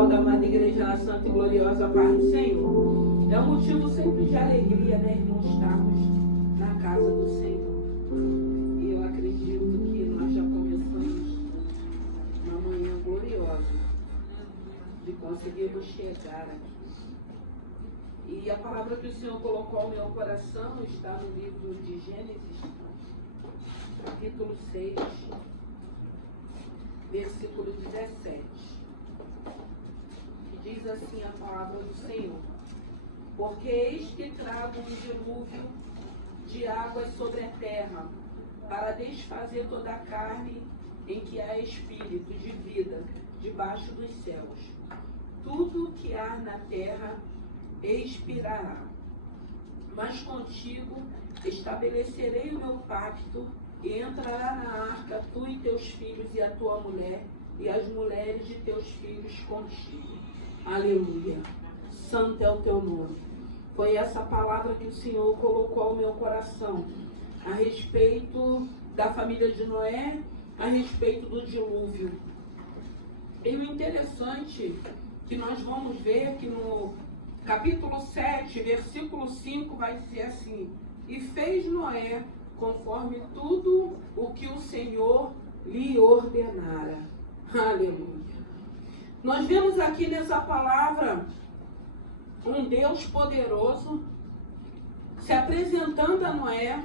cultural da amada igreja na Santa e Gloriosa Paz do Senhor. É um motivo sempre de alegria, né, irmãos, estarmos na casa do Senhor. E eu acredito que nós já começamos uma manhã gloriosa de conseguirmos chegar aqui. E a palavra que o Senhor colocou ao meu coração está no livro de Gênesis, capítulo 6, versículo 17. Que diz assim a palavra do Senhor: porque eis que trago um dilúvio de águas sobre a terra, para desfazer toda a carne em que há espírito de vida debaixo dos céus. Tudo que há na terra expirará. Mas contigo estabelecerei o meu pacto, e entrará na arca tu e teus filhos e a tua mulher, e as mulheres de teus filhos contigo. Aleluia. Santo é o teu nome. Foi essa palavra que o Senhor colocou ao meu coração, a respeito da família de Noé, a respeito do dilúvio. E o interessante que nós vamos ver que no capítulo 7, versículo 5, vai dizer assim: e fez Noé conforme tudo o que o Senhor lhe ordenara. Aleluia. Nós vemos aqui nessa palavra um Deus poderoso se apresentando a Noé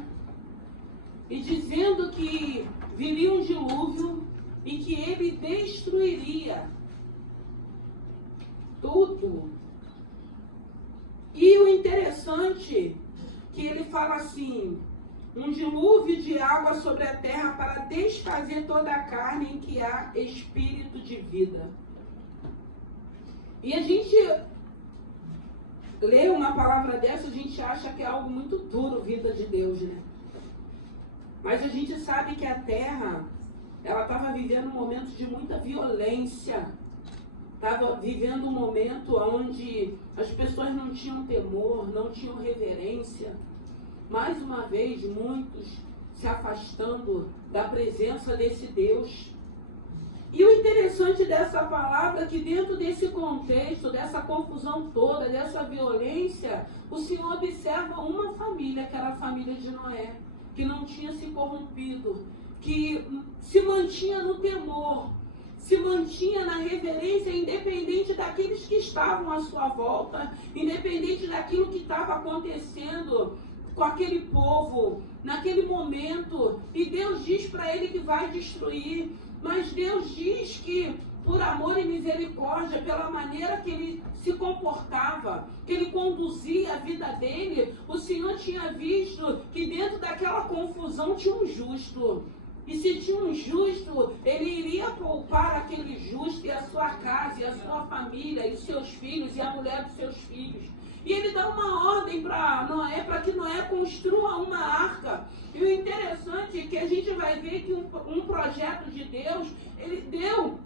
e dizendo que viria um dilúvio e que ele destruiria tudo. E o interessante que ele fala assim: um dilúvio de água sobre a terra para desfazer toda a carne em que há espírito de vida. E a gente lê uma palavra dessa, a gente acha que é algo muito duro, vida de Deus, né? Mas a gente sabe que a terra, ela estava vivendo um momento de muita violência. Estava vivendo um momento onde as pessoas não tinham temor, não tinham reverência. Mais uma vez, muitos se afastando da presença desse Deus. E o interessante dessa palavra é que dentro desse contexto, dessa confusão toda, dessa violência, o Senhor observa uma família, que era a família de Noé, que não tinha se corrompido, que se mantinha no temor, se mantinha na reverência, independente daqueles que estavam à sua volta, independente daquilo que estava acontecendo com aquele povo, naquele momento. E Deus diz para ele que vai destruir, mas Deus diz que por amor e misericórdia, pela maneira que ele se comportava, que ele conduzia a vida dele, o Senhor tinha visto que dentro daquela confusão tinha um justo. E se tinha um justo, ele iria poupar aquele justo e a sua casa, e a sua família, e os seus filhos, e a mulher dos seus filhos. E ele dá uma ordem para Noé, para que Noé construa uma arca. E o interessante é que a gente vai ver que um projeto de Deus, ele deu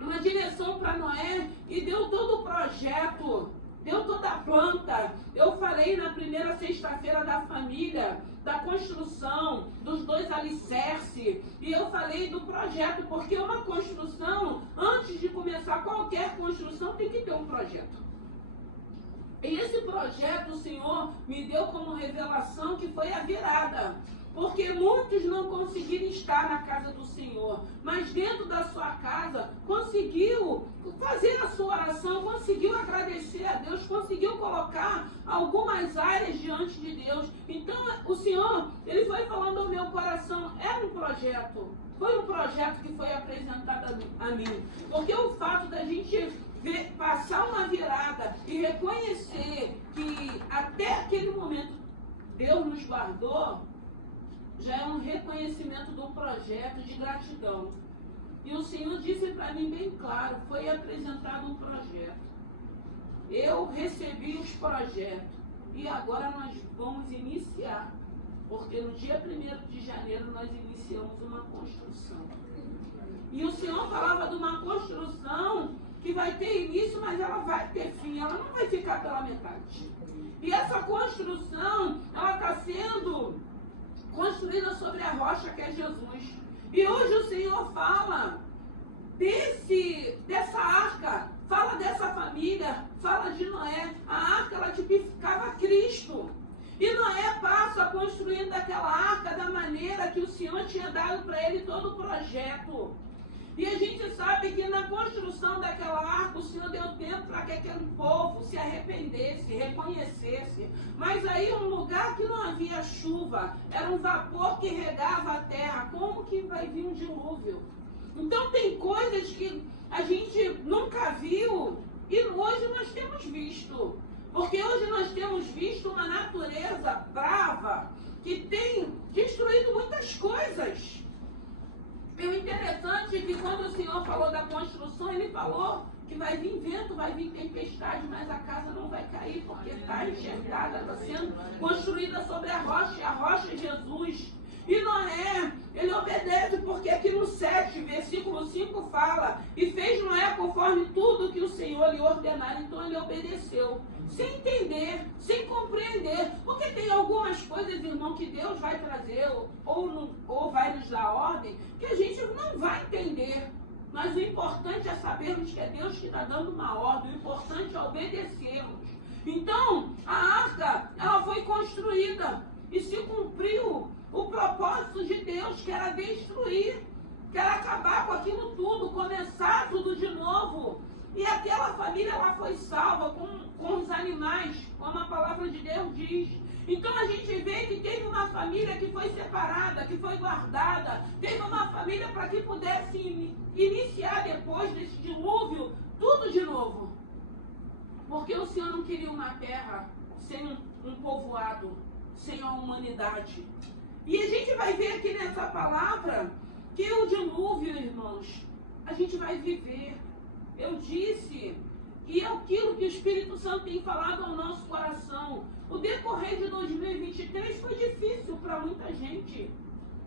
uma direção para Noé e deu todo o projeto, deu toda a planta. Eu falei na primeira sexta-feira da família, da construção, dos 2 alicerces, e eu falei do projeto, porque uma construção, antes de começar qualquer construção, tem que ter um projeto. E esse projeto o Senhor me deu como revelação, que foi a virada. Porque muitos não conseguiram estar na casa do Senhor, mas dentro da sua casa conseguiu fazer a sua oração, conseguiu agradecer a Deus, conseguiu colocar algumas áreas diante de Deus. Então o Senhor, ele foi falando ao meu coração, era um projeto, foi um projeto que foi apresentado a mim. Porque o fato da gente passar uma virada e reconhecer que até aquele momento Deus nos guardou, já é um reconhecimento do projeto de gratidão. E o Senhor disse para mim bem claro, foi apresentado um projeto. Eu recebi os projetos e agora nós vamos iniciar, porque no dia 1º de janeiro nós iniciamos uma construção. E o Senhor falava de uma construção que vai ter início, mas ela vai ter fim, ela não vai ficar pela metade. E essa construção, ela está sendo construída sobre a rocha que é Jesus. E hoje o Senhor fala dessa arca fala dessa família, fala de Noé. A arca, ela tipificava Cristo. E Noé passa construindo aquela arca da maneira que o Senhor tinha dado para ele todo o projeto. E a gente sabe que na construção daquela arca, o Senhor deu tempo para que aquele povo se arrependesse, reconhecesse. Mas aí um lugar que não havia chuva, era um vapor que regava a terra. Como que vai vir um dilúvio? Então tem coisas que a gente nunca viu e hoje nós temos visto. Porque hoje nós temos visto uma natureza brava que tem destruído muitas coisas. E o interessante é que quando o Senhor falou da construção, Ele falou que vai vir vento, vai vir tempestade, mas a casa não vai cair, porque está enxergada, está sendo construída sobre a rocha, e a rocha é Jesus. E Noé, ele obedece, porque aqui no 7, versículo 5 fala, e fez Noé conforme tudo que o Senhor lhe ordenara, então ele obedeceu, sem entender, sem compreender, porque tem algumas coisas, irmão, que Deus vai trazer, ou vai nos dar ordem, que a gente não vai entender. Mas o importante é sabermos que é Deus que está dando uma ordem, o importante é obedecermos. Então, a arca, ela foi construída e se cumpriu o propósito de Deus, que era destruir, que era acabar com aquilo tudo, começar tudo de novo. E aquela família, ela foi salva com os animais, como a palavra de Deus diz. Então a gente vê que teve uma família que foi separada, que foi guardada, teve uma família para que pudesse iniciar depois desse dilúvio, tudo de novo. Porque o Senhor não queria uma terra sem um povoado, sem a humanidade. E a gente vai ver aqui nessa palavra que o dilúvio, irmãos, a gente vai viver. Eu disse que é aquilo que o Espírito Santo tem falado ao nosso coração. O decorrer de 2023 foi difícil para muita gente.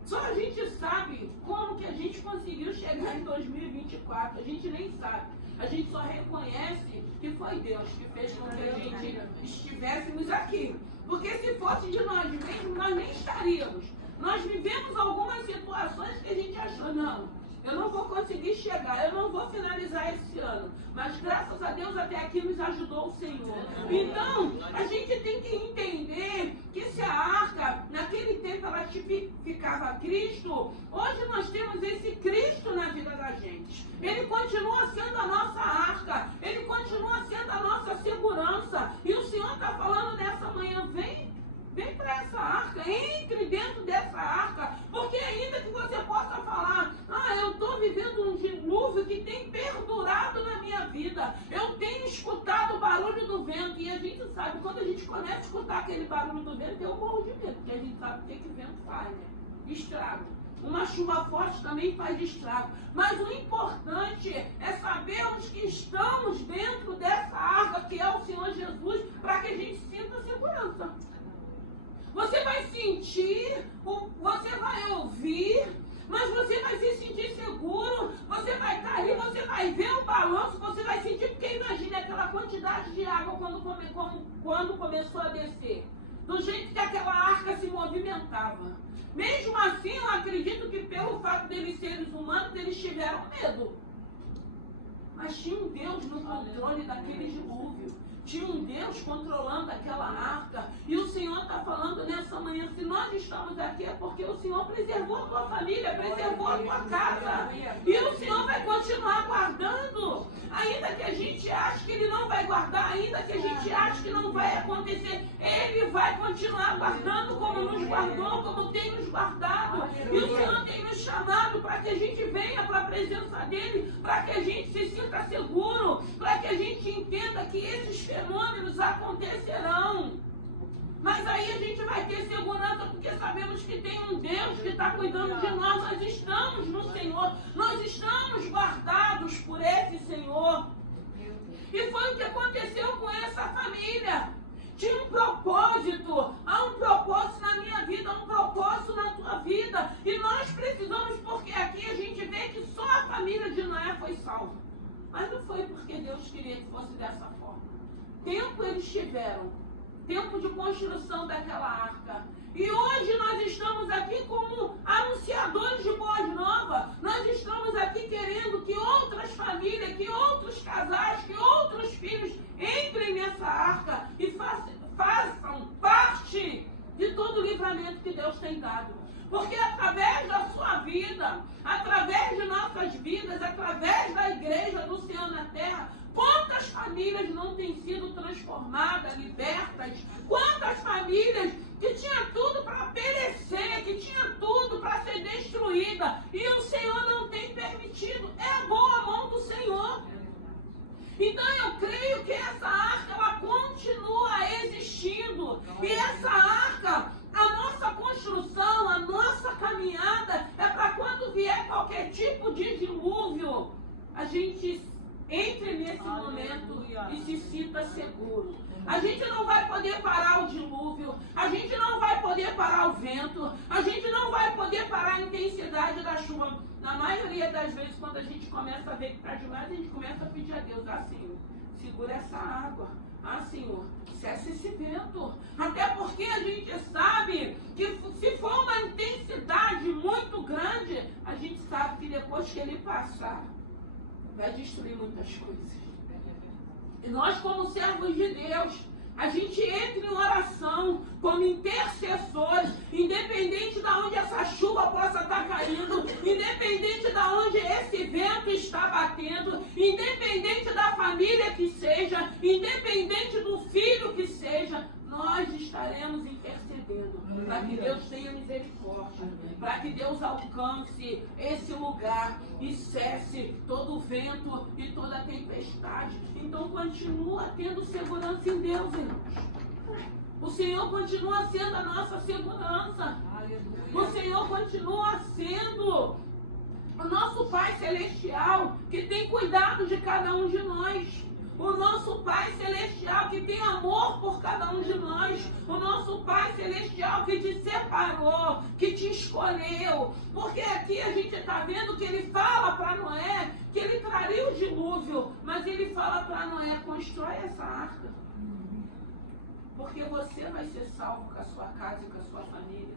Só a gente sabe como que a gente conseguiu chegar em 2024. A gente nem sabe. A gente só reconhece que foi Deus que fez com que a gente estivéssemos aqui. Porque se fosse de nós mesmos, nós nem estaríamos. Nós vivemos algumas situações que a gente achou, não, eu não vou conseguir chegar, eu não vou finalizar esse ano. Mas graças a Deus até aqui nos ajudou o Senhor. Então, a gente tem que entender que se a arca, naquele tempo ela tipificava Cristo, hoje nós temos esse Cristo na vida da gente. Ele continua sendo a nossa arca, ele continua sendo a nossa segurança. E o Senhor está falando nessa manhã, vem para essa arca, entre dentro dessa arca, porque ainda que você possa falar, eu estou vivendo um dilúvio que tem perdurado na minha vida, eu tenho escutado o barulho do vento, e a gente sabe, quando a gente começa a escutar aquele barulho do vento, eu morro de medo, porque a gente sabe o que vento faz, né? Estrago. Uma chuva forte também faz estrago. Mas o importante é sabermos que estamos dentro dessa arca, que é o Senhor Jesus, para que a gente sinta segurança. Você vai sentir, você vai ouvir, mas você vai se sentir seguro, você vai estar ali, você vai ver o balanço, você vai sentir, porque imagine aquela quantidade de água quando começou a descer, do jeito que aquela arca se movimentava. Mesmo assim, eu acredito que pelo fato deles seres humanos, eles tiveram medo. Mas tinha um Deus no controle daquele dilúvio. Tinha um Deus controlando aquela arca. E o Senhor está falando nessa manhã, se nós estamos aqui é porque o Senhor preservou a tua família, preservou a tua casa. E o Senhor vai continuar guardando. Ainda que a gente ache que Ele não vai guardar, ainda que a gente ache que não vai acontecer, Ele vai continuar guardando como nos guardou, como tem nos guardado. E o Senhor tem nos chamado para que a gente venha para a presença dEle, para que a gente se sinta seguro, para que a gente entenda que esses fenômenos acontecerão. Mas aí a gente vai ter segurança porque sabemos que tem um Deus que está cuidando de nós. Nós estamos no Senhor, nós estamos guardados por esse Senhor. E foi o que aconteceu com essa família. Tinha um propósito, há um propósito na minha vida, há um propósito na tua vida. E nós precisamos, porque aqui a gente vê que só a família de Noé foi salva. Mas não foi porque Deus queria que fosse dessa forma. Tempo eles tiveram, tempo de construção daquela arca. E hoje nós estamos aqui como anunciadores de boas novas. Nós estamos aqui querendo que outras famílias, que outros casais, que livramento que Deus tem dado. Porque através da sua vida, através de nossas vidas, através da igreja do Senhor na terra, quantas famílias não têm sido transformadas, libertas? Quantas famílias que tinha tudo para perecer, que tinha tudo para ser destruída, e o Senhor não tem permitido? É a boa mão do Senhor. Então eu creio que essa arca, ela continua existindo. E essa arca, a nossa construção, a nossa caminhada, é para quando vier qualquer tipo de dilúvio, a gente entre nesse momento e se sinta seguro. A gente não vai poder parar o dilúvio, a gente não vai poder parar o vento, a gente não vai poder parar a intensidade da chuva. Na maioria das vezes, quando a gente começa a ver que está demais, a gente começa a pedir a Deus: ah, Senhor, segura essa água. Ah, Senhor, cessa esse vento. Até porque a gente sabe que se for uma intensidade muito grande, a gente sabe que depois que ele passar, vai destruir muitas coisas. E nós, como servos de Deus, a gente entra em oração como intercessores, independente de onde essa chuva possa estar caindo, independente de onde esse vento está batendo, independente da família que seja, independente do filho que seja, nós estaremos intercedendo para que Deus tenha misericórdia, para que Deus alcance esse lugar e cesse todo o vento e toda a tempestade. Então continua tendo segurança em Deus, irmãos. O Senhor continua sendo a nossa segurança. O Senhor continua sendo o nosso Pai Celestial, que tem cuidado de cada um de nós. O nosso Pai Celestial que tem amor por cada um de nós. O nosso Pai Celestial que te separou, que te escolheu. Porque aqui a gente está vendo que ele fala para Noé que ele traria o dilúvio. Mas ele fala para Noé: constrói essa arca. Porque você vai ser salvo com a sua casa e com a sua família.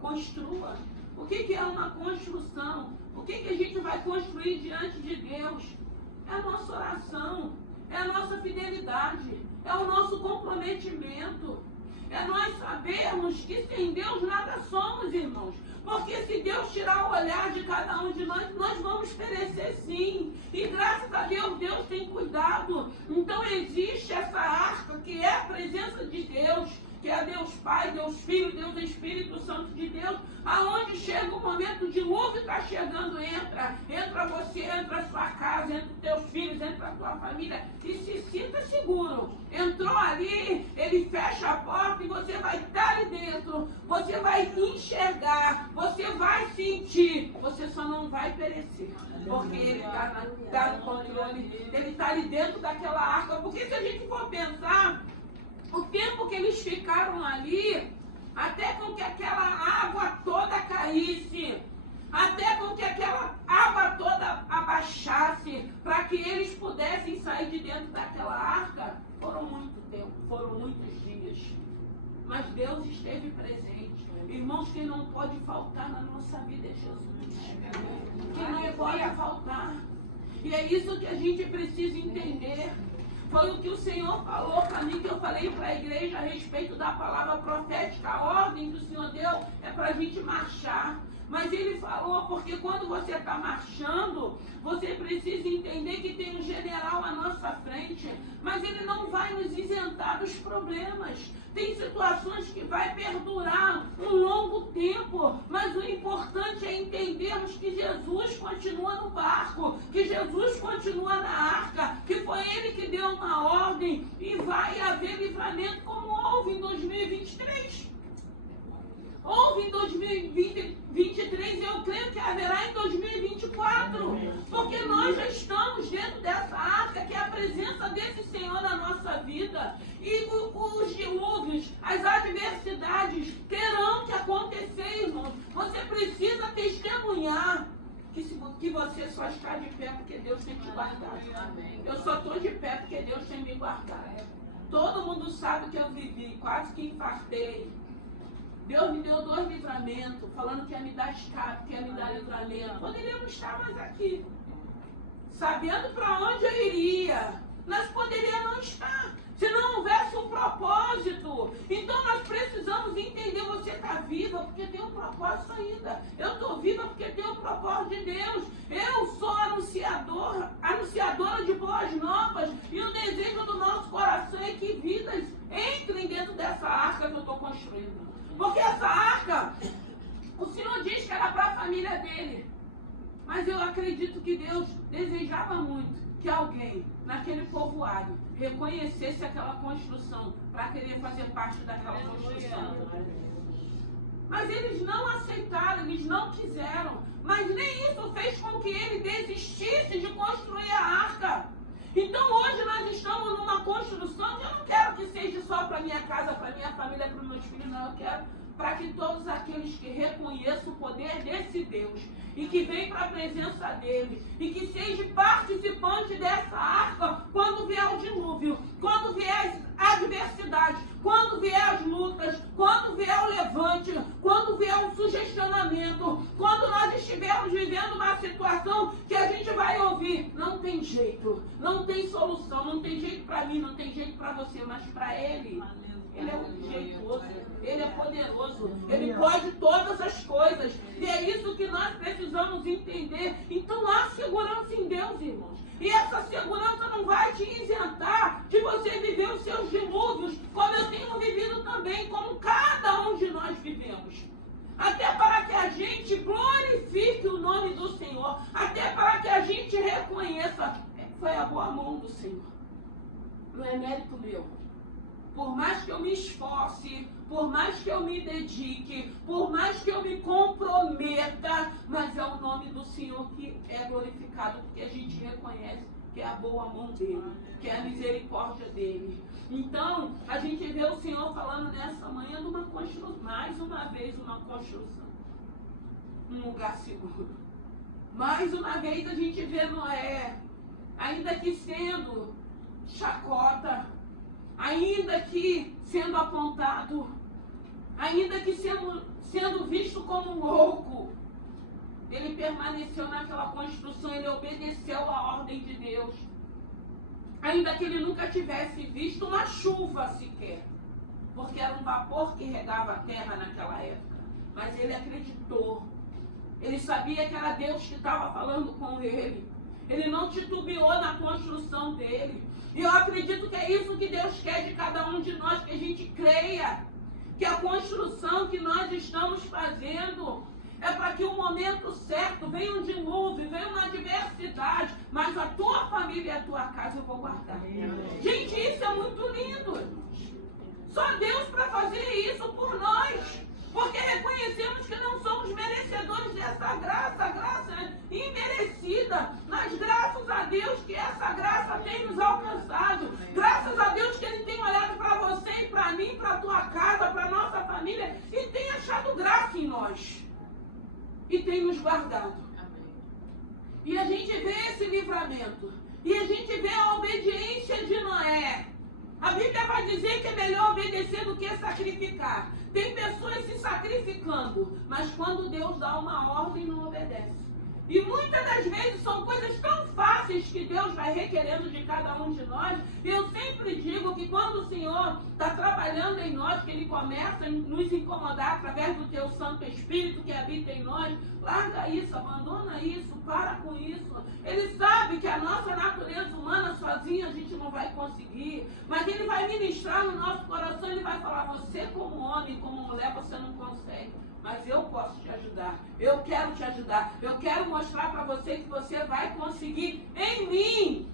Construa. O que é uma construção? O que a gente vai construir diante de Deus? É a nossa oração. É a nossa fidelidade, é o nosso comprometimento, é nós sabermos que sem Deus nada somos, irmãos. Porque se Deus tirar o olhar de cada um de nós, nós vamos perecer sim. E graças a Deus, Deus tem cuidado. Então existe essa arca que é a presença de Deus, que é Deus Pai, Deus Filho, Deus Espírito Santo de Deus, aonde chega o momento, o dilúvio está chegando, entra você, entra a sua casa, entra os teus filhos, entra a tua família, e se sinta seguro. Entrou ali, ele fecha a porta e você vai estar ali dentro, você vai enxergar, você vai sentir, você só não vai perecer, porque ele está no controle, ele está ali dentro daquela arca. Porque se a gente for pensar, o tempo que eles ficaram ali, até com que aquela água toda caísse, até com que aquela água toda abaixasse, para que eles pudessem sair de dentro daquela arca, foram muito tempo, foram muitos dias. Mas Deus esteve presente. Irmãos, quem não pode faltar na nossa vida é Jesus. Quem não pode faltar. E é isso que a gente precisa entender. Foi o que o Senhor falou para mim, que eu falei para a igreja a respeito da palavra profética. A ordem que o Senhor deu é para a gente marchar. Mas ele falou, porque quando você está marchando, você precisa entender que tem um general à nossa frente, mas ele não vai nos isentar dos problemas. Tem situações que vai perdurar um longo tempo, mas o importante é entendermos que Jesus continua no barco, que Jesus continua na arca, que foi ele que deu uma ordem e vai haver livramento como houve em 2023. Houve em 2023 e eu creio que haverá em 2024. Porque nós já estamos dentro dessa arca, que é a presença desse Senhor na nossa vida. E os dilúvios, as adversidades terão que acontecer, irmãos. Você precisa testemunhar que você só está de pé porque Deus tem te guardado. Eu só estou de pé porque Deus tem me guardado. Todo mundo sabe que eu vivi, quase que infartei. Deus me deu 2 livramentos, falando que ia me dar escape, que ia me dar livramento. Poderíamos estar mais aqui, sabendo para onde eu iria. Nós poderíamos não estar, se não houvesse um propósito. Então nós precisamos entender, você está vivo. propósito de Deus. Eu sou anunciadora de boas novas, e o desejo do nosso coração é que vidas entrem dentro dessa arca que eu estou construindo. Porque essa arca, o Senhor diz que era para a família dele. Mas eu acredito que Deus desejava muito que alguém, naquele povoado, reconhecesse aquela construção para querer fazer parte daquela construção. Mas eles não aceitaram, eles não quiseram. Mas nem isso fez com que ele desistisse de construir a arca. Então hoje nós estamos numa construção que eu não quero que seja só para minha casa, para minha família, para os meus filhos, não. Eu quero para que todos aqueles que reconheçam o poder desse Deus e que vem para a presença dele e que seja participante dessa arca quando vier o dilúvio, quando vier a adversidade, quando vier as lutas, quando vier o levante, quando vier o sugestionamento, quando nós estivermos vivendo uma situação que a gente vai ouvir, não tem jeito, não tem solução, não tem jeito para mim, não tem jeito para você, mas para ele. Ele é jeitoso, ele é poderoso, ele pode todas as coisas. E é isso que nós precisamos entender. Então há segurança em Deus, irmãos. E essa segurança não vai te isentar de você viver os seus dilúvios, como eu tenho vivido também, como cada um de nós vivemos. Até para que a gente glorifique o nome do Senhor, até para que a gente reconheça que foi a boa mão do Senhor. Não é mérito meu. Por mais que eu me esforce, por mais que eu me dedique, por mais que eu me comprometa, mas é o nome do Senhor que é glorificado, porque a gente reconhece que é a boa mão dele, que é a misericórdia dele. Então, a gente vê o Senhor falando nessa manhã de uma construção, mais uma vez uma construção, um lugar seguro. Mais uma vez a gente vê Noé, ainda que sendo chacota, ainda que sendo apontado, ainda que sendo visto como louco, ele permaneceu naquela construção, ele obedeceu à ordem de Deus. Ainda que ele nunca tivesse visto uma chuva sequer, porque era um vapor que regava a terra naquela época. Mas ele acreditou, ele sabia que era Deus que estava falando com ele. Ele não titubeou na construção dele. E eu acredito que é isso que Deus quer de cada um de nós, que a gente creia que a construção que nós estamos fazendo é para que o momento certo venha um dilúvio, venha uma adversidade, mas a tua família e a tua casa eu vou guardar. Gente, isso é muito lindo, irmãos. Só Deus para fazer isso por nós. Porque reconhecemos que não somos merecedores dessa graça, a graça é imerecida, mas graças a Deus que essa graça tem nos alcançado, graças a Deus que Ele tem olhado para você e para mim, para a tua casa, para a nossa família, e tem achado graça em nós, e tem nos guardado. E a gente vê esse livramento, e a gente vê a obediência de Noé. A Bíblia vai dizer que é melhor obedecer do que sacrificar. Tem pessoas se sacrificando, mas quando Deus dá uma ordem, não obedece. E muitas das vezes são coisas tão fáceis que Deus vai requerendo de cada um de nós. E eu sempre digo que quando o Senhor está trabalhando em nós, que Ele começa a nos incomodar através do Teu Santo Espírito que habita em nós, larga isso, abandona isso, para com isso. Ele sabe que a nossa natureza humana sozinha a gente não vai conseguir, mas Ele vai ministrar no nosso coração, Ele vai falar, você como homem, como mulher, você não consegue. Mas eu posso te ajudar, eu quero te ajudar, eu quero mostrar para você que você vai conseguir em mim.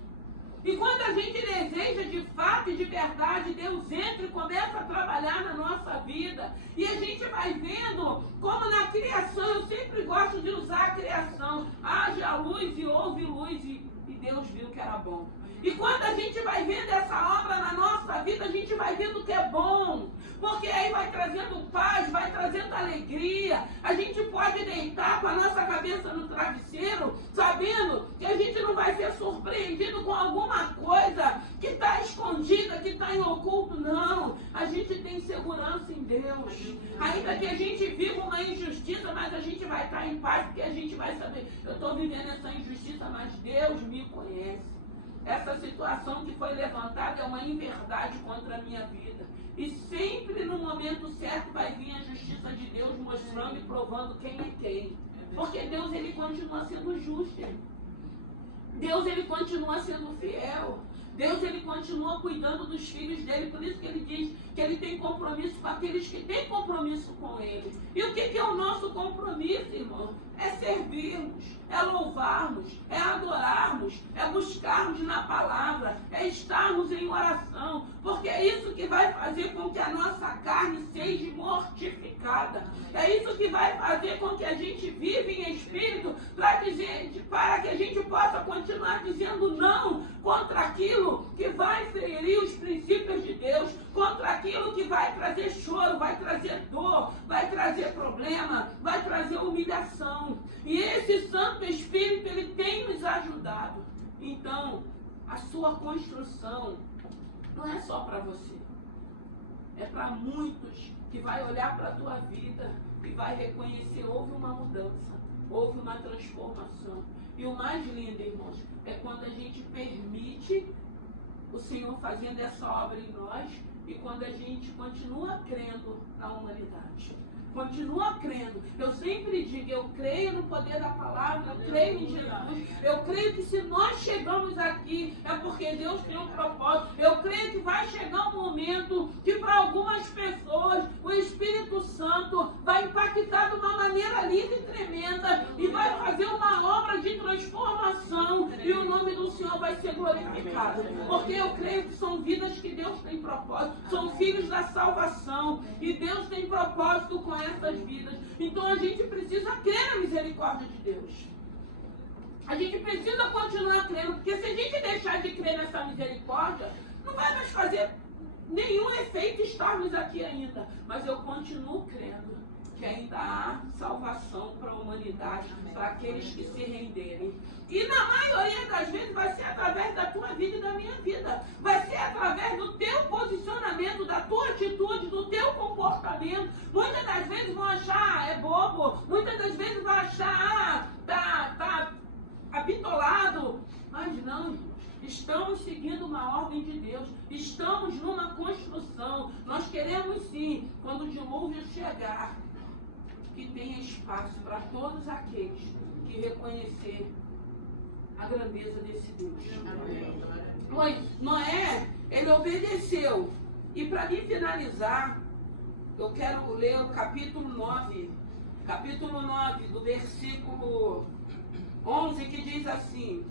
E quando a gente deseja de fato e de verdade, Deus entra e começa a trabalhar na nossa vida. E a gente vai vendo como na criação, eu sempre gosto de usar a criação. Haja a luz e houve luz e Deus viu que era bom. E quando a gente vai vendo essa obra na nossa vida, a gente vai vendo que é bom. Porque aí vai trazendo paz, vai trazendo alegria. A gente pode deitar com a nossa cabeça no travesseiro, sabendo que a gente não vai ser surpreendido com alguma coisa que está escondida, que está em oculto, não. A gente tem segurança em Deus. Ainda que a gente viva uma injustiça, mas a gente vai estar em paz, porque a gente vai saber, eu estou vivendo essa injustiça, mas Deus me conhece. Essa situação que foi levantada é uma inverdade contra a minha vida. E sempre no momento certo vai vir a justiça de Deus mostrando e provando quem é quem. Porque Deus, ele continua sendo justo. Deus, ele continua sendo fiel. Deus, ele continua cuidando dos filhos dele. Por isso que ele diz que ele tem compromisso com aqueles que têm compromisso com ele. E o que é o nosso compromisso, irmão? É servirmos, é louvarmos, é adorarmos, é buscarmos na palavra, é estarmos em oração, porque é isso que vai fazer com que a nossa carne seja mortificada. É isso que vai fazer com que a gente viva em espírito para que a gente possa continuar dizendo não contra aquilo que vai ferir os princípios de Deus, contra aquilo que vai trazer choro, vai trazer dor, vai trazer problema, vai trazer humilhação. E esse Santo Espírito, ele tem nos ajudado. Então, a sua construção não é só para você. É para muitos que vai olhar para a tua vida e vai reconhecer, houve uma mudança, houve uma transformação. E o mais lindo, irmãos, é quando a gente permite o Senhor fazendo essa obra em nós e quando a gente continua crendo na humanidade. Continua crendo. Eu sempre digo, eu creio no poder da palavra, eu creio em Jesus. Eu creio que se nós chegamos aqui, é porque Deus tem um propósito. Eu creio que vai chegar um momento que para algumas pessoas o Espírito Santo vai impactar de uma maneira linda e tremenda e vai fazer uma obra de transformação e o nome do Senhor vai ser glorificado. Porque eu creio que são vidas que Deus tem propósito, são filhos da salvação e Deus tem propósito com essas vidas. Então a gente precisa crer na misericórdia de Deus. A gente precisa continuar crendo, porque se a gente deixar de crer nessa misericórdia, não vai mais fazer nenhum efeito estarmos aqui ainda. Mas eu continuo crendo que ainda há salvação para a humanidade, para aqueles que se renderem. E na maioria das vezes vai ser através da tua vida e da minha vida. Vai ser através do teu posicionamento, da tua atitude, do teu comportamento. Muitas das vezes vão achar, é bobo. Muitas das vezes vão achar, tá habitolado. Mas não, irmãos. Estamos seguindo uma ordem de Deus. Estamos numa construção. Nós queremos sim, quando o dilúvio chegar, que tenha espaço para todos aqueles que reconhecer a grandeza desse Deus. Pois Noé, ele obedeceu. E para mim finalizar, eu quero ler o capítulo 9. Capítulo 9, do versículo 11, que diz assim: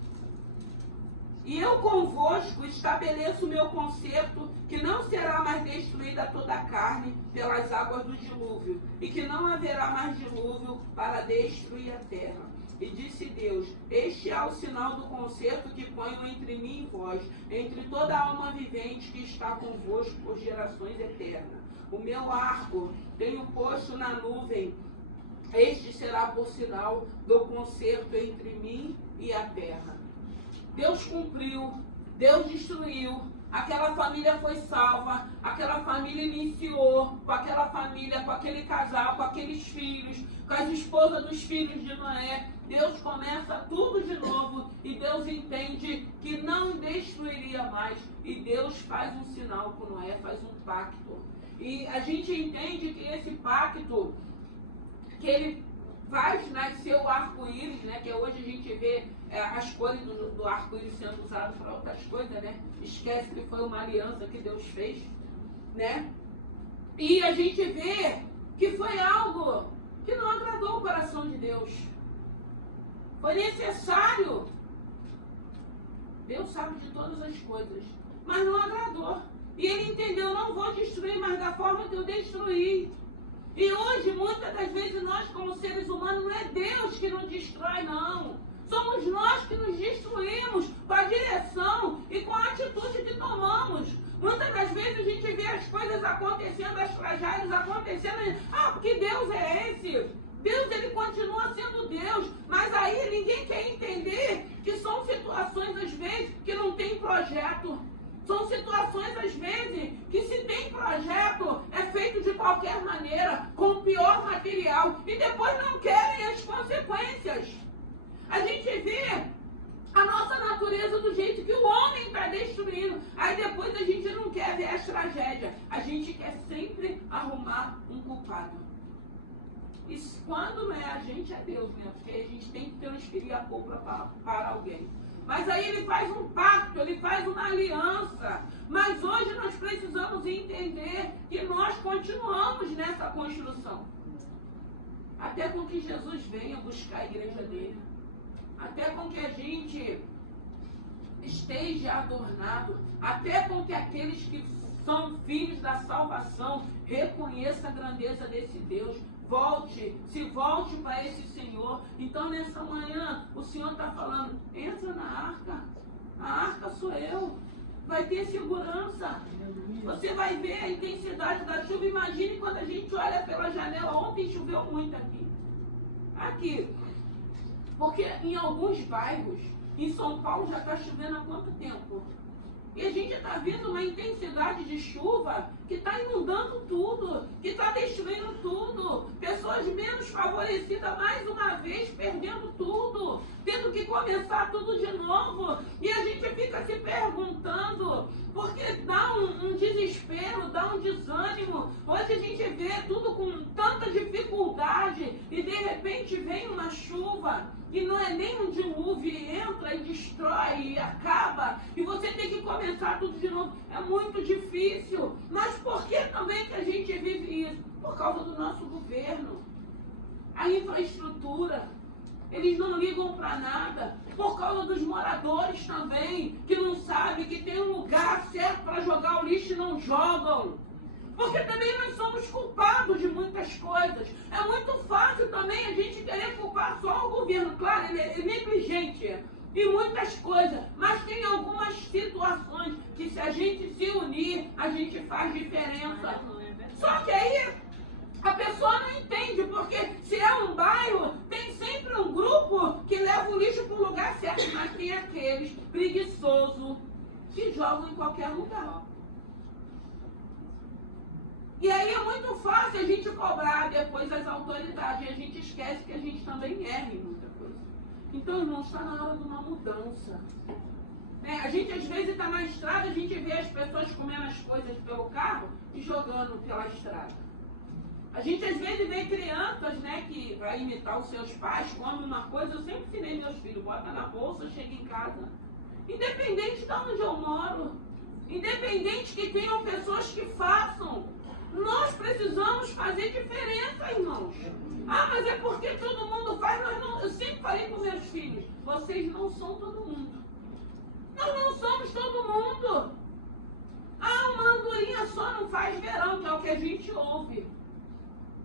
E eu convosco estabeleço o meu concerto, que não será mais destruída toda a carne pelas águas do dilúvio, e que não haverá mais dilúvio para destruir a terra. E disse Deus: Este é o sinal do concerto que ponho entre mim e vós, entre toda alma vivente que está convosco por gerações eternas. O meu arco tenho posto na nuvem, este será por sinal do concerto entre mim e a terra. Deus cumpriu, Deus destruiu, aquela família foi salva, aquela família iniciou, com aquela família, com aquele casal, com aqueles filhos, com as esposas dos filhos de Noé. Deus começa tudo de novo e Deus entende que não destruiria mais. E Deus faz um sinal com Noé, faz um pacto. E a gente entende que esse pacto, que ele faz nascer o arco-íris, né? Que hoje a gente vê as cores do arco-íris sendo usadas para outras coisas, né? Esquece que foi uma aliança que Deus fez, né? E a gente vê que foi algo que não agradou o coração de Deus. Foi necessário. Deus sabe de todas as coisas, mas não agradou. E ele entendeu, não vou destruir, mas da forma que eu destruí. E hoje, muitas das vezes, nós como seres humanos, não é Deus que nos destrói, não. Somos nós que nos destruímos com a direção e com a atitude que tomamos. Muitas das vezes a gente vê as coisas acontecendo, as tragédias acontecendo. Porque Deus é esse? Deus, ele continua sendo Deus. Mas aí ninguém quer entender que são situações, às vezes, que não tem projeto. São situações, às vezes, que se tem projeto, é feito de qualquer maneira, com o pior material, e depois não querem as consequências. A gente vê a nossa natureza do jeito que o homem está destruindo. Aí depois a gente não quer ver as tragédias. A gente quer sempre arrumar um culpado. E quando não é a gente, é Deus, né? Porque a gente tem que transferir a culpa para alguém. Mas aí ele faz um pacto, ele faz uma aliança. Mas hoje nós precisamos entender que nós continuamos nessa construção. Até com que Jesus venha buscar a igreja dele. Até com que a gente esteja adornado. Até com que aqueles que são filhos da salvação reconheçam a grandeza desse Deus. Se volte para esse Senhor. Então nessa manhã o Senhor está falando, entra na arca. A arca sou eu. Vai ter segurança. Você vai ver a intensidade da chuva. Imagine quando a gente olha pela janela. Ontem choveu muito aqui. Aqui. Porque em alguns bairros, em São Paulo já está chovendo há quanto tempo? E a gente está vendo uma intensidade de chuva que está inundando tudo, que está destruindo tudo. Pessoas menos favorecidas, mais uma vez, perdendo tudo, tendo que começar tudo de novo. E a gente fica se perguntando, porque dá um desespero, dá um desânimo. Hoje a gente vê tudo com tanta dificuldade e de repente vem uma chuva. E não é nem um dilúvio, entra e destrói e acaba. E você tem que começar tudo de novo. É muito difícil. Mas por que também que a gente vive isso? Por causa do nosso governo. A infraestrutura. Eles não ligam para nada. Por causa dos moradores também, que não sabem que tem um lugar certo para jogar o lixo e não jogam. Porque também nós somos culpados de muitas coisas. É muito fácil também a gente querer culpar só o governo. Claro, ele é negligente em muitas coisas. Mas tem algumas situações que se a gente se unir, a gente faz diferença. Só que aí a pessoa não entende, porque se é um bairro, tem sempre um grupo que leva o lixo para o lugar certo. Mas tem aqueles preguiçosos que jogam em qualquer lugar. E aí é muito fácil a gente cobrar depois as autoridades. E a gente esquece que a gente também erra em muita coisa. Então, irmãos, está na hora de uma mudança. A gente às vezes está na estrada, a gente vê as pessoas comendo as coisas pelo carro e jogando pela estrada. A gente às vezes vê crianças, que vai imitar os seus pais, come uma coisa. Eu sempre ensinei meus filhos, bota na bolsa, chega em casa. Independente de onde eu moro. Independente que tenham pessoas que façam. Nós precisamos fazer diferença, irmãos. Ah, mas é porque todo mundo faz. Eu sempre falei para os meus filhos, vocês não são todo mundo. Nós não somos todo mundo. Ah, uma andorinha só não faz verão, que é o que a gente ouve.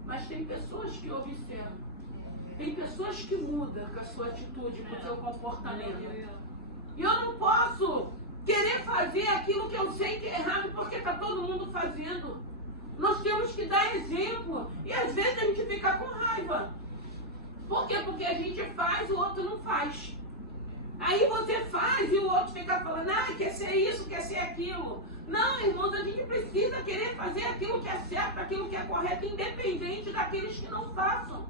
Mas tem pessoas que observam. Tem pessoas que mudam com a sua atitude, com o seu comportamento. E eu não posso querer fazer aquilo que eu sei que é errado, porque está todo mundo fazendo. Nós temos que dar exemplo. E às vezes a gente fica com raiva. Por quê? Porque a gente faz, o outro não faz. Aí você faz e o outro fica falando, quer ser isso, quer ser aquilo. Não, irmãos, a gente precisa querer fazer aquilo que é certo, aquilo que é correto, independente daqueles que não façam.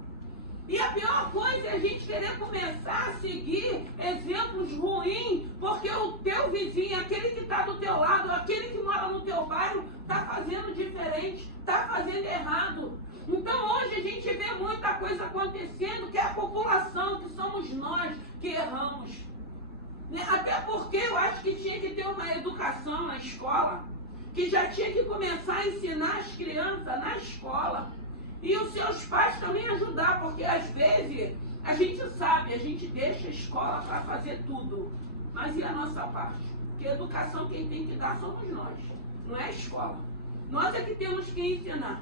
E a pior coisa é a gente querer começar a seguir exemplos ruins, porque o teu vizinho, aquele que está do teu lado, aquele que mora no teu bairro, está fazendo diferente, está fazendo errado. Então hoje a gente vê muita coisa acontecendo, que é a população, que somos nós que erramos. Até porque eu acho que tinha que ter uma educação na escola, que já tinha que começar a ensinar as crianças na escola. E os seus pais também ajudar, porque às vezes a gente sabe, a gente deixa a escola para fazer tudo. Mas e a nossa parte? Porque a educação quem tem que dar somos nós, não é a escola. Nós é que temos que ensinar.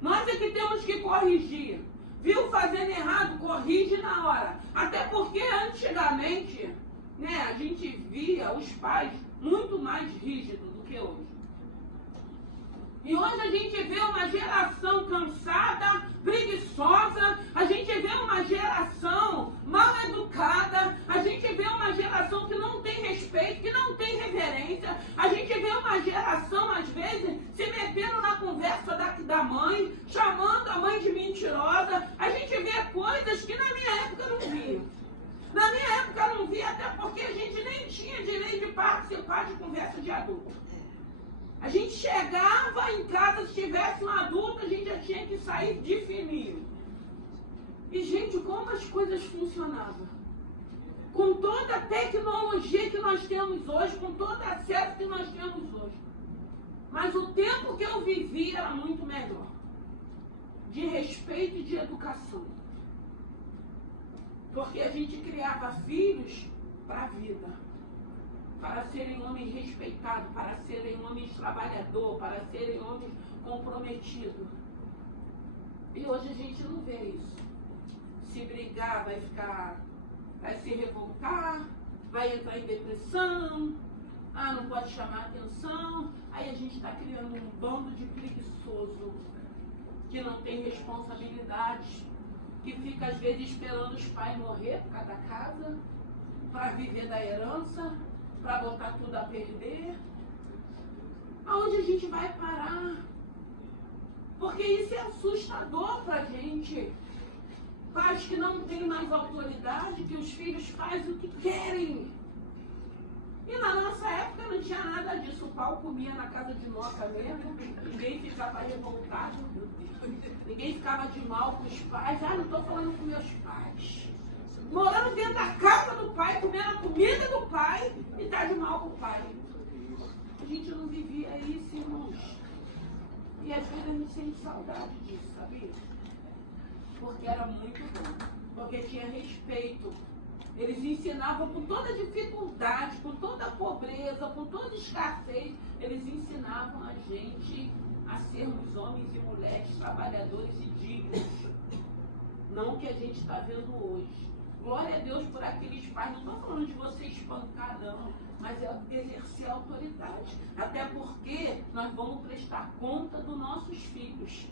Nós é que temos que corrigir. Viu fazendo errado, corrige na hora. Até porque antigamente, a gente via os pais muito mais rígidos do que hoje. E hoje a gente vê uma geração cansada, preguiçosa, a gente vê uma geração mal educada, a gente vê uma geração que não tem respeito, que não tem reverência, a gente vê uma geração, às vezes, se metendo na conversa da mãe, chamando a mãe de mentirosa. A gente vê coisas que na minha época eu não via. Na minha época eu não via, até porque a gente nem tinha direito de participar de conversa de adulto. A gente chegava em casa, se tivesse um adulto, a gente já tinha que sair de fininho. antigamente como as coisas funcionavam. Com toda a tecnologia que nós temos hoje, com todo o acesso que nós temos hoje. Mas o tempo que eu vivi era muito melhor. De respeito e de educação. Porque a gente criava filhos para a vida. Para serem homens respeitados, para serem homens trabalhadores, para serem homens comprometidos. E hoje a gente não vê isso. Se brigar, vai se revoltar, vai entrar em depressão, não pode chamar atenção. Aí a gente está criando um bando de preguiçoso, que não tem responsabilidade, que fica às vezes esperando os pais morrer por causa da casa, para viver da herança, para botar tudo a perder. Aonde a gente vai parar? Porque isso é assustador para a gente. Pais que não têm mais autoridade, que os filhos fazem o que querem. E na nossa época não tinha nada disso. O pau comia na casa de nota mesmo, ninguém ficava revoltado, ninguém ficava de mal com os pais. Não estou falando com meus pais. Morando dentro da casa do pai, comendo a comida do pai e está de mal com o pai. A gente não vivia isso, irmãos. E às vezes a gente sente saudade disso, sabia? Porque era muito bom, porque tinha respeito. Eles ensinavam com toda dificuldade, com toda pobreza, com toda escassez, eles ensinavam a gente a sermos homens e mulheres trabalhadores e dignos. Não o que a gente está vendo hoje. Glória a Deus por aqueles pais. Não estou falando de você espancar, não, mas é exercer a autoridade. Até porque nós vamos prestar conta dos nossos filhos.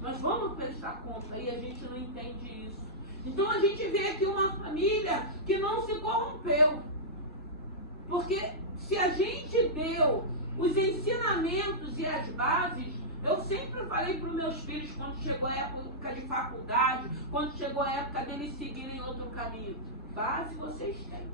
Nós vamos prestar conta e a gente não entende isso. Então a gente vê aqui uma família que não se corrompeu. Porque se a gente deu os ensinamentos e as bases, eu sempre falei para os meus filhos quando chegou a época de faculdade, quando chegou a época deles seguirem outro caminho. Base vocês têm.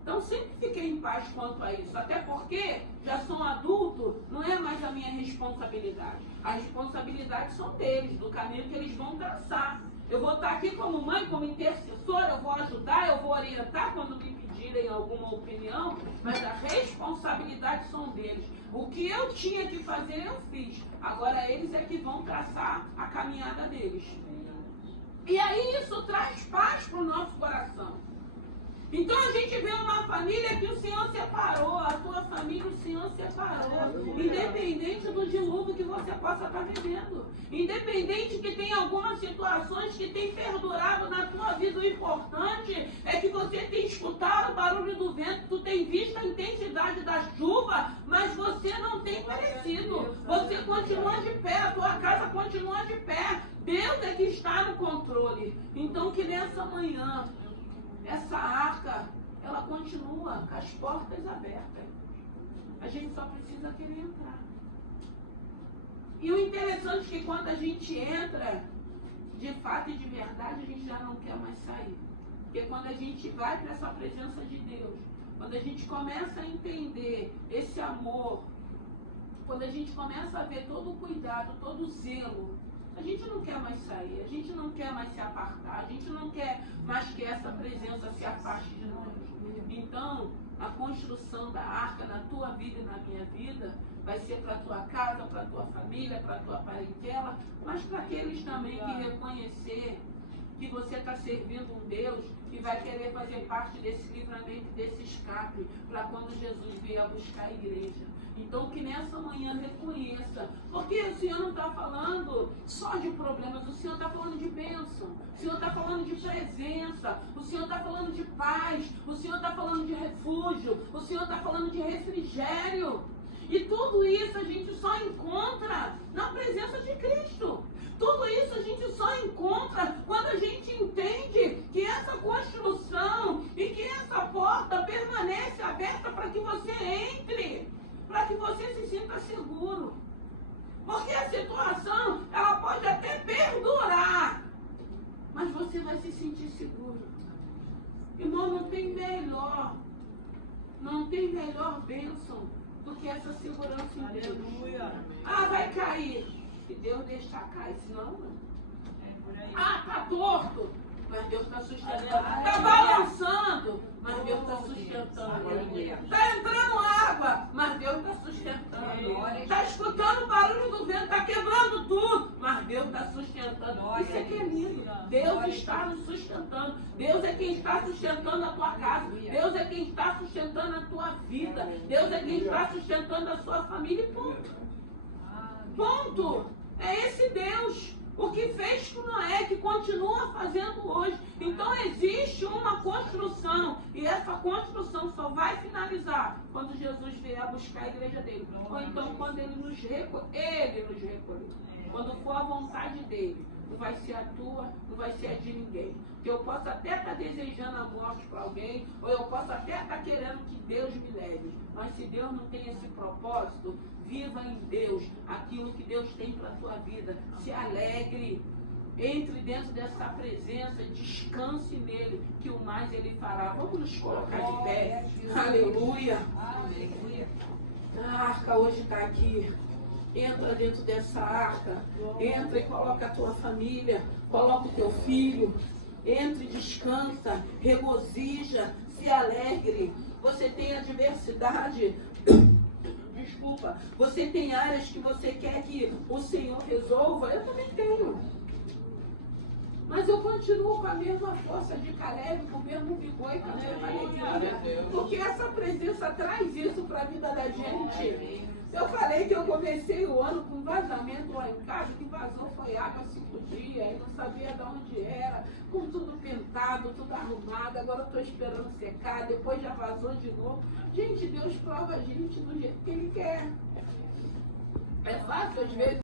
Então sempre fiquei em paz quanto a isso, até porque já sou adulto, não é mais a minha responsabilidade. As responsabilidades são deles, do caminho que eles vão traçar. Eu vou estar aqui como mãe, como intercessora, eu vou ajudar, eu vou orientar quando me pedirem alguma opinião, mas as responsabilidades são deles. O que eu tinha que fazer, eu fiz. Agora eles é que vão traçar a caminhada deles. E aí isso traz paz para o nosso coração. Então a gente vê uma família que o Senhor separou, a tua família o Senhor separou, independente do dilúvio que você possa estar vivendo, independente que tem algumas situações que tem perdurado na tua vida. O importante é que você tem escutado o barulho do vento, tu tem visto a intensidade da chuva, mas você não tem perecido, você continua de pé, a tua casa continua de pé, Deus é que está no controle. Então que nessa manhã, essa arca, ela continua com as portas abertas. A gente só precisa querer entrar. E o interessante é que quando a gente entra, de fato e de verdade, a gente já não quer mais sair. Porque quando a gente vai para essa presença de Deus, quando a gente começa a entender esse amor, quando a gente começa a ver todo o cuidado, todo o zelo, a gente não quer mais sair, a gente não quer mais se apartar, a gente não quer mais que essa presença se afaste de nós. Então, a construção da arca na tua vida e na minha vida vai ser para a tua casa, para a tua família, para a tua parentela, mas para aqueles também que reconhecer que você está servindo um Deus que vai querer fazer parte desse livramento, desse escape, para quando Jesus vier a buscar a igreja. Então que nessa manhã reconheça, porque o Senhor não está falando só de problemas, o Senhor está falando de bênção, o Senhor está falando de presença, o Senhor está falando de paz, o Senhor está falando de refúgio, o Senhor está falando de refrigério. E tudo isso a gente só encontra na presença de Cristo. Tudo isso a gente só encontra quando a gente entende que essa construção e que essa porta permanece aberta para que você entre, para que você se sinta seguro. Porque a situação, ela pode até perdurar, mas você vai se sentir seguro. Irmão, não tem melhor bênção do que essa segurança em Deus. Vai cair. Se Deus deixar cair, senão não. Ah, tá torto, mas Deus está sustentando. Está balançando, mas Deus está sustentando. Está entrando água, mas Deus está sustentando. Está escutando o barulho do vento, está quebrando tudo, mas Deus está sustentando. Isso é que é lindo. Deus está nos sustentando. Deus é quem está sustentando a tua casa. Deus é quem está sustentando a tua vida. Deus é quem está sustentando a sua família. Ponto. Ponto. É esse Deus. O que fez com Noé, que continua fazendo hoje. Então existe uma construção. E essa construção só vai finalizar quando Jesus vier a buscar a igreja dele. Ou então quando ele nos recolher. Quando for a vontade dele. Não vai ser a tua, não vai ser a de ninguém. Que eu posso até estar desejando a morte para alguém, ou eu posso até estar querendo que Deus me leve. Mas se Deus não tem esse propósito, viva em Deus aquilo que Deus tem para a tua vida. Se alegre, entre dentro dessa presença, descanse nele, que o mais ele fará. Vamos nos colocar de pé. Aleluia. A arca hoje está aqui. Entra dentro dessa arca, entra e coloca a tua família, coloca o teu filho, entre, descansa, regozija, se alegre. Você tem adversidade, desculpa, você tem áreas que você quer que o Senhor resolva, eu também tenho. Mas eu continuo com a mesma força de Caleb, com o mesmo vigor e com a mesma alegria, porque essa presença traz isso para a vida da gente. Eu falei que eu comecei o ano com vazamento lá em casa, que vazou foi água 5 dias, e não sabia de onde era, com tudo pintado, tudo arrumado, agora eu estou esperando secar, depois já vazou de novo. Gente, Deus prova a gente do jeito que Ele quer. É fácil às vezes.